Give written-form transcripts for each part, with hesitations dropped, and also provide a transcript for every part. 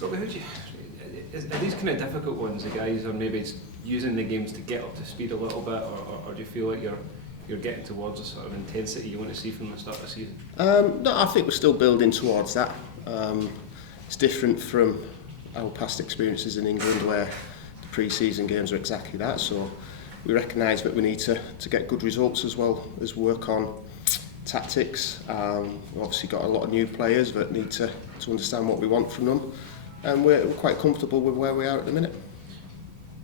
Robbie, are these kind of difficult ones, the guys are maybe using the games to get up to speed a little bit, or do you feel like you're getting towards a sort of intensity you want to see from the start of the season? No, I think we're still building towards that. It's different from our past experiences in England, where the pre-season games are exactly that. So we recognise that we need to get good results as well as work on tactics. We've obviously got a lot of new players that need to understand what we want from them, and we're quite comfortable with where we are at the minute.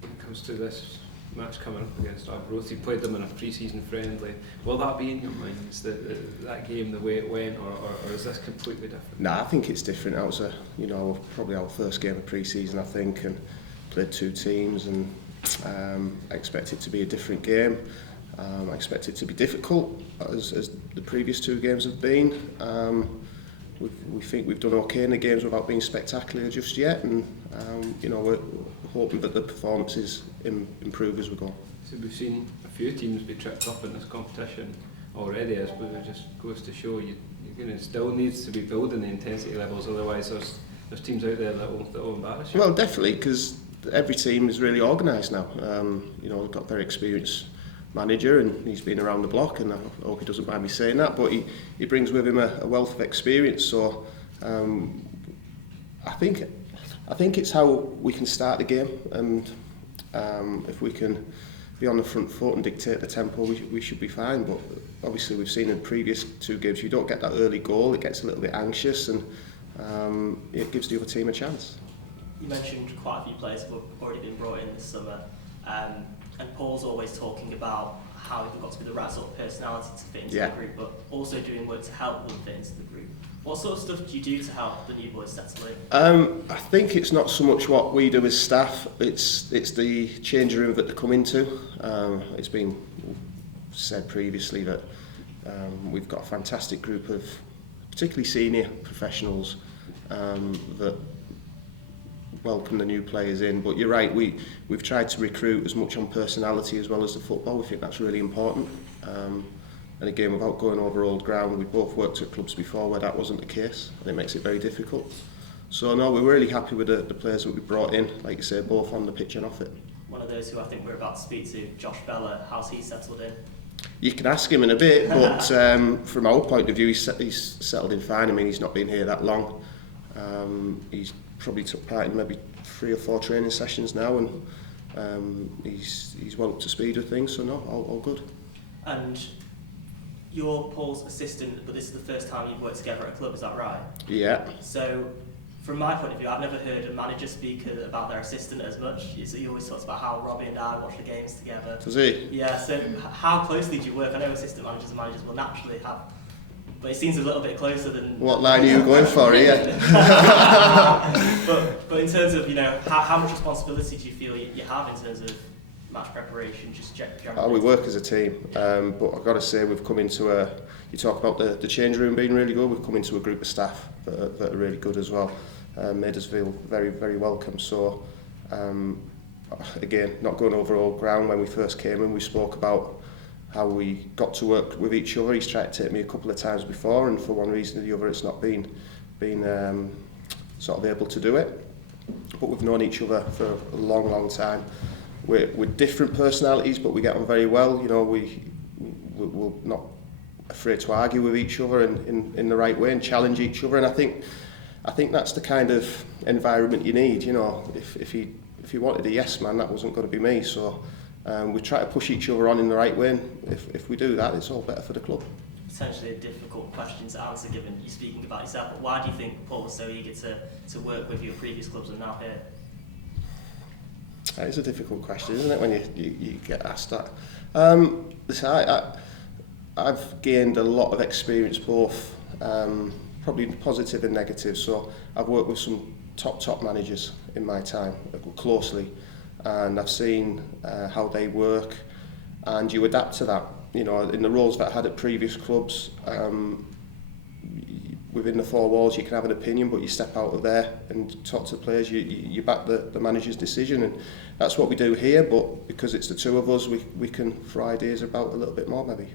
When it comes to this match coming up against Arbroath, you played them in a pre-season friendly. Will that be in your minds, that game, the way it went, or is this completely different? No, I think it's different. That was probably our first game of pre-season, I think, and played two teams, and I expect it to be a different game. I expect it to be difficult, as the previous two games have been. We think we've done okay in the games without being spectacular just yet, and we're hoping that the performances improve as we go. So we've seen a few teams be tripped up in this competition already, I suppose. It just goes to show you're going to still needs to be building the intensity levels, otherwise there's teams out there that will embarrass you. Well, definitely, because every team is really organised now. We've got a very experienced manager, and he's been around the block, and I hope he doesn't mind me saying that, but he brings with him a wealth of experience. So I think it's how we can start the game, and if we can be on the front foot and dictate the tempo, we should be fine. But obviously we've seen in previous two games, you don't get that early goal, it gets a little bit anxious, and it gives the other team a chance. You mentioned quite a few players have already been brought in this summer, and Paul's always talking about how you've got to be the right sort of personality to fit into the group, but also doing work to help them fit into the group. What sort of stuff do you do to help the new boys settle in? I think it's not so much what we do as staff, it's the changing room that they come into. It's been said previously that we've got a fantastic group of particularly senior professionals that welcome the new players in, but you're right, we've tried to recruit as much on personality as well as the football. We think that's really important, and again, without going over old ground, we've both worked at clubs before where that wasn't the case, and it makes it very difficult. So no, we're really happy with the players that we brought in, like you say, both on the pitch and off it. One of those who I think we're about to speak to, Josh Bella, how's he settled in? You can ask him in a bit, but from our point of view, he's settled in fine. I mean, he's not been here that long. He's probably took part in maybe 3 or 4 training sessions now, and he's well up to speed with things, so no, all good. And you're Paul's assistant, but this is the first time you've worked together at a club, is that right? Yeah. So from my point of view, I've never heard a manager speak about their assistant as much. He always talks about how Robbie and I watch the games together. Does he? Yeah, so how closely do you work? I know assistant managers and managers will naturally have, but it seems a little bit closer than... What line are you going for here? but in terms of, how much responsibility do you feel you have in terms of match preparation, just generally? We work as a team, but I've got to say we've come into you talk about the change room being really good, we've come into a group of staff that are really good as well, made us feel very, very welcome. So again, not going over old ground, when we first came in, we spoke about how we got to work with each other. He's tried to take me a couple of times before, and for one reason or the other it's not been sort of able to do it. But we've known each other for a long, long time. We're different personalities, but we get on very well. We're not afraid to argue with each other in the right way and challenge each other. And I think that's the kind of environment you need. If he wanted a yes man, that wasn't going to be me. So we try to push each other on in the right way, and if we do that, it's all better for the club. Potentially a difficult question to answer given you speaking about yourself, but why do you think Paul was so eager to work with your previous clubs and now here? It's a difficult question, isn't it, when you get asked that? I've gained a lot of experience, both probably positive and negative. So I've worked with some top managers in my time closely, and I've seen how they work, and you adapt to that. In the roles that I had at previous clubs, within the 4 walls you can have an opinion, but you step out of there and talk to the players, you back the manager's decision, and that's what we do here. But because it's the two of us, we can throw ideas about a little bit more maybe.